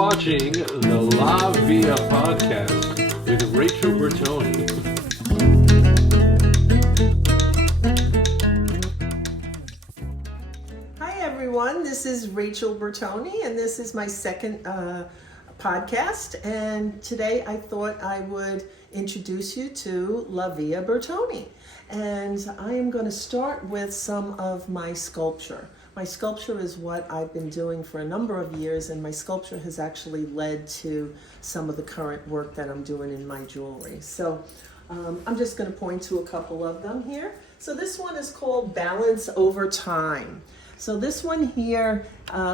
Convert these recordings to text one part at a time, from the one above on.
watching the La Via podcast with Rachel Bertoni. Hi everyone, this is Rachel Bertoni and this is my second podcast, and today I thought I would introduce you to La Via Bertoni, and I am going to start with some of my sculpture. My sculpture is what I've been doing for a number of years, and my sculpture has actually led to some of the current work that I'm doing in my jewelry. So I'm just going to point to a couple of them here. So this one is called Balance Over Time. So this one here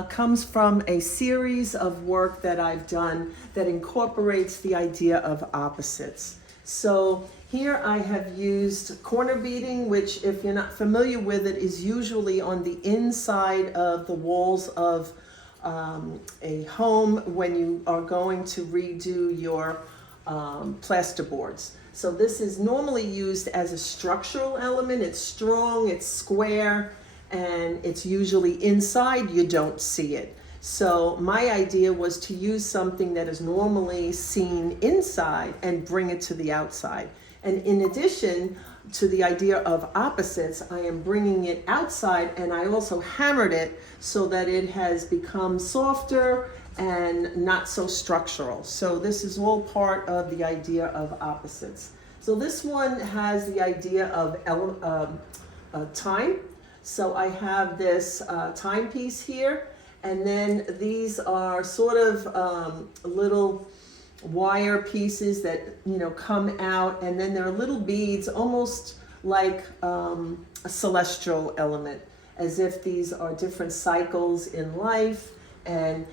comes from a series of work that I've done that incorporates the idea of opposites. So here I have used corner beading, which if you're not familiar with it, is usually on the inside of the walls of a home when you are going to redo your plasterboards. So this is normally used as a structural element. It's strong, it's square, and it's usually inside, you don't see it. So my idea was to use something that is normally seen inside and bring it to the outside. And in addition to the idea of opposites, I am bringing it outside, and I also hammered it so that it has become softer and not so structural. So this is all part of the idea of opposites. So this one has the idea of time. So I have this timepiece here, and then these are sort of little wire pieces that come out, and then there are little beads, almost like a celestial element, as if these are different cycles in life. And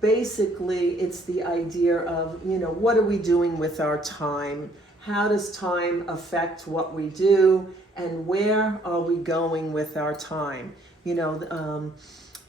basically it's the idea of what are we doing with our time? How does time affect what we do? And where are we going with our time?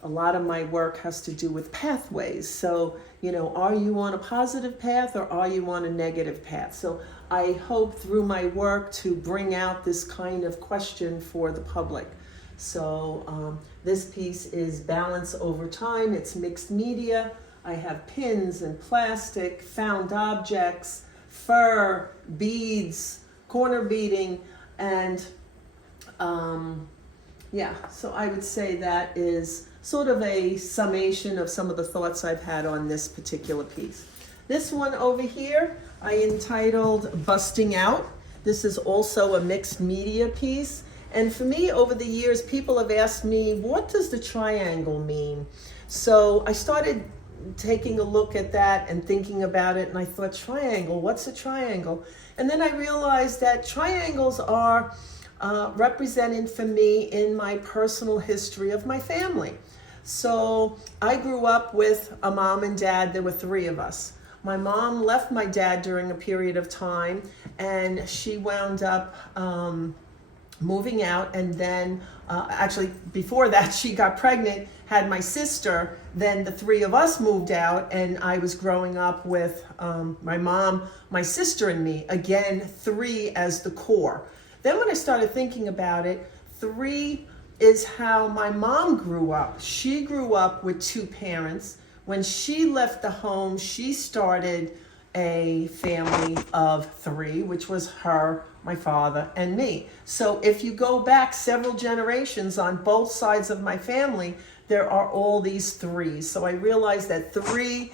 A lot of my work has to do with pathways. So, are you on a positive path or are you on a negative path? So I hope through my work to bring out this kind of question for the public. So this piece is Balance Over Time. It's mixed media. I have pins and plastic, found objects, fur, beads, corner beading, and so I would say that is sort of a summation of some of the thoughts I've had on this particular piece. This one over here, I entitled Busting Out. This is also a mixed media piece. And for me, over the years, people have asked me, what does the triangle mean? So I started taking a look at that and thinking about it, and I thought, triangle, what's a triangle? And then I realized that triangles are represented for me in my personal history of my family. So I grew up with a mom and dad. There were three of us. My mom left my dad during a period of time, and she wound up moving out, and then actually before that she got pregnant, had my sister. Then the three of us moved out, and I was growing up with my mom, my sister, and me. Again, three as the core. Then when I started thinking about it, three is how my mom grew up. She grew up with two parents. When she left the home, she started a family of three, which was her, my father, and me. So if you go back several generations on both sides of my family, there are all these threes. So I realized that three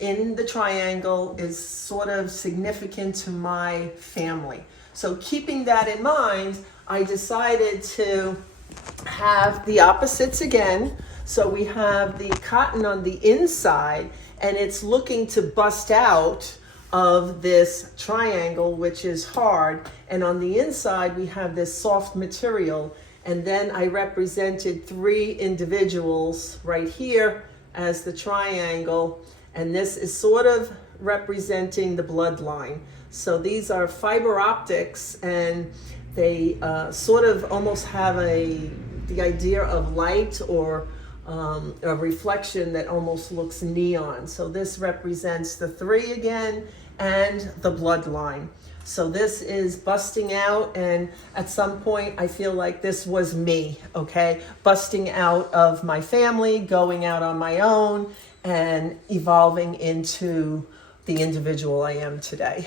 in the triangle is sort of significant to my family. So keeping that in mind, I decided to have the opposites again. So we have the cotton on the inside, and it's looking to bust out of this triangle, which is hard. And on the inside, we have this soft material. And then I represented three individuals right here as the triangle. And this is sort of representing the bloodline. So these are fiber optics, and they sort of almost have the idea of light or a reflection that almost looks neon. So this represents the three again and the bloodline. So this is busting out, and at some point I feel like this was me, okay? Busting out of my family, going out on my own, and evolving into the individual I am today.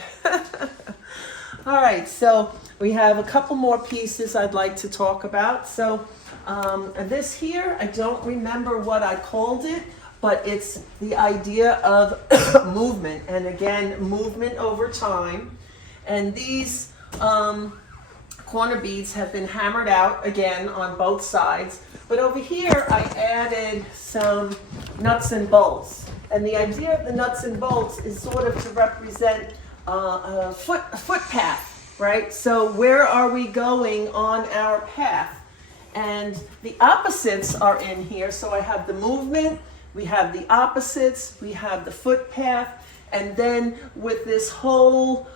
All right, so we have a couple more pieces I'd like to talk about. So this here, I don't remember what I called it, but it's the idea of movement, and again, movement over time. And these corner beads have been hammered out again on both sides. But over here, I added some nuts and bolts. And the idea of the nuts and bolts is sort of to represent a footpath, right? So where are we going on our path? And the opposites are in here. So I have the movement, we have the opposites, we have the footpath, and then with this whole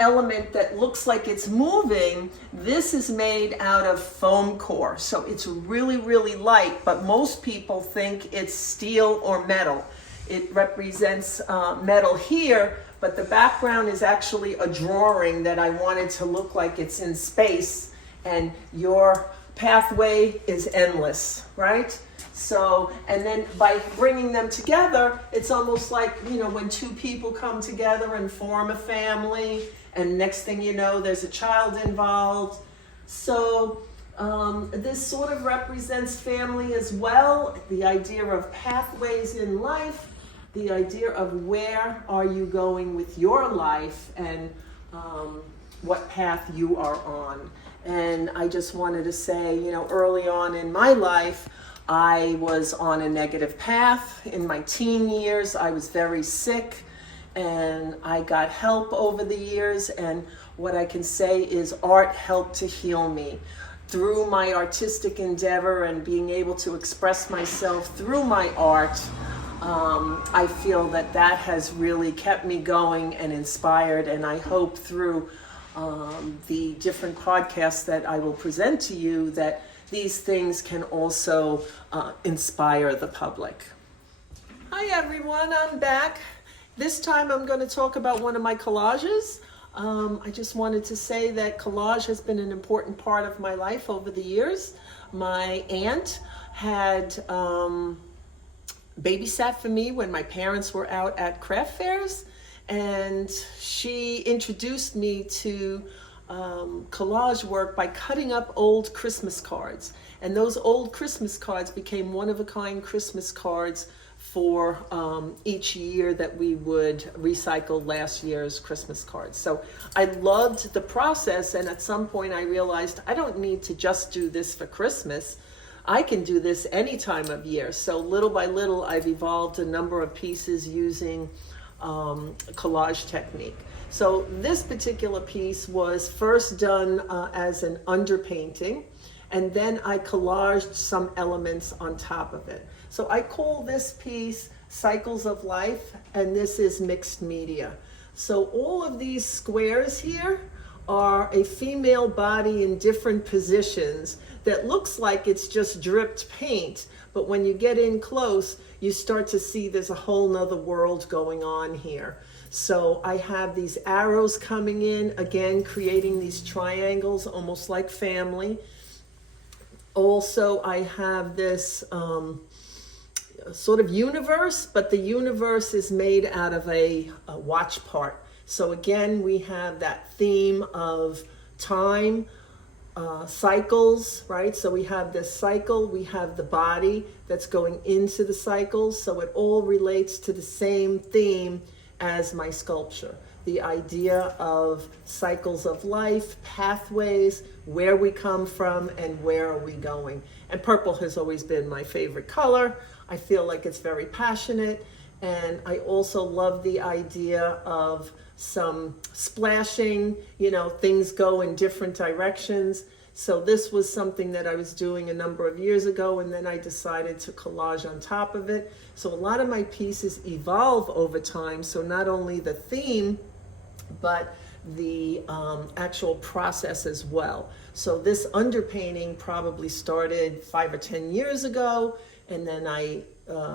element that looks like it's moving, this is made out of foam core. So it's really, really light, but most people think it's steel or metal. It represents metal here, but the background is actually a drawing that I wanted to look like it's in space, and your pathway is endless, right? So, and then by bringing them together, it's almost like, you know, when two people come together and form a family, and next thing you know, there's a child involved. So this sort of represents family as well, the idea of pathways in life, the idea of where are you going with your life, and what path you are on. And I just wanted to say, you know, early on in my life, I was on a negative path. In my teen years, I was very sick, and I got help over the years. And what I can say is art helped to heal me. Through my artistic endeavor and being able to express myself through my art, I feel that that has really kept me going and inspired. And I hope through the different podcasts that I will present to you that these things can also inspire the public. Hi everyone, I'm back. This time I'm going to talk about one of my collages. I just wanted to say that collage has been an important part of my life over the years. My aunt had babysat for me when my parents were out at craft fairs, and she introduced me to collage work by cutting up old Christmas cards. And those old Christmas cards became one-of-a-kind Christmas cards for each year that we would recycle last year's Christmas cards. So I loved the process, and at some point I realized I don't need to just do this for Christmas. I can do this any time of year. So little by little I've evolved a number of pieces using collage technique. So this particular piece was first done as an underpainting, and then I collaged some elements on top of it. So I call this piece Cycles of Life, and this is mixed media. So all of these squares here are a female body in different positions that looks like it's just dripped paint, but when you get in close, you start to see there's a whole nother world going on here. So I have these arrows coming in, again, creating these triangles, almost like family. Also, I have this sort of universe, but the universe is made out of a watch part. So again, we have that theme of time, cycles, right? So we have this cycle, we have the body that's going into the cycles. So it all relates to the same theme as my sculpture. The idea of cycles of life, pathways, where we come from and where are we going. And purple has always been my favorite color. I feel like it's very passionate. And I also love the idea of some splashing, you know, things go in different directions. So this was something that I was doing a number of years ago, and then I decided to collage on top of it. So a lot of my pieces evolve over time. So not only the theme, but the actual process as well. So this underpainting probably started 5 or 10 years ago, and then I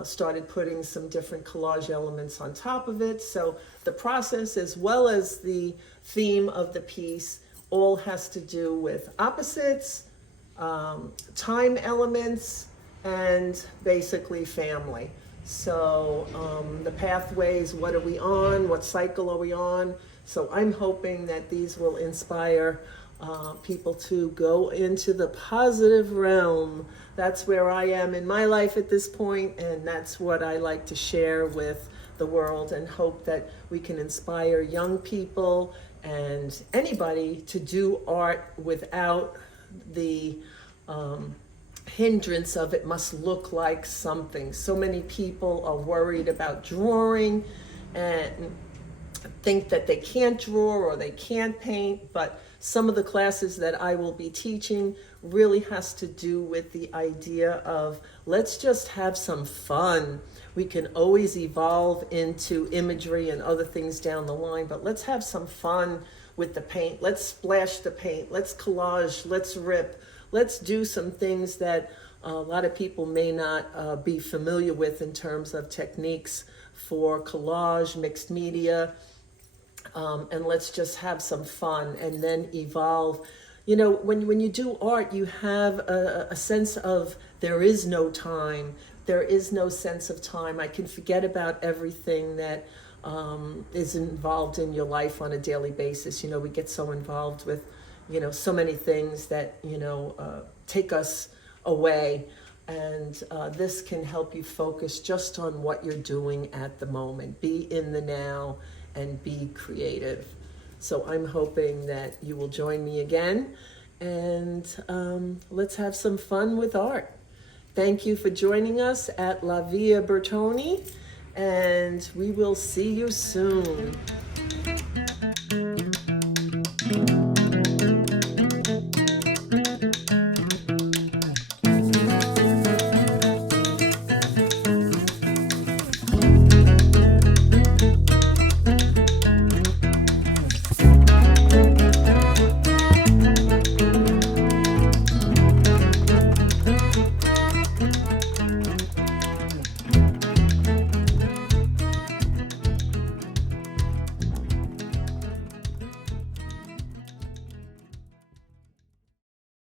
started putting some different collage elements on top of it. So the process, as well as the theme of the piece, all has to do with opposites, time elements, and basically family. So the pathways, what are we on? What cycle are we on? So I'm hoping that these will inspire people to go into the positive realm. That's where I am in my life at this point, and that's what I like to share with the world, and hope that we can inspire young people and anybody to do art without the hindrance of it must look like something. So many people are worried about drawing and think that they can't draw or they can't paint, but some of the classes that I will be teaching really has to do with the idea of let's just have some fun. We can always evolve into imagery and other things down the line, but let's have some fun with the paint. Let's splash the paint. Let's collage. Let's rip. Let's do some things that a lot of people may not be familiar with in terms of techniques for collage, mixed media, and let's just have some fun and then evolve. You know, when you do art, you have a sense of there is no time. There is no sense of time. I can forget about everything that is involved in your life on a daily basis. You know, we get so involved with, you know, so many things that, you know, take us away. And this can help you focus just on what you're doing at the moment. Be in the now and be creative. So I'm hoping that you will join me again, and let's have some fun with art. Thank you for joining us at La Via Bertoni, and we will see you soon.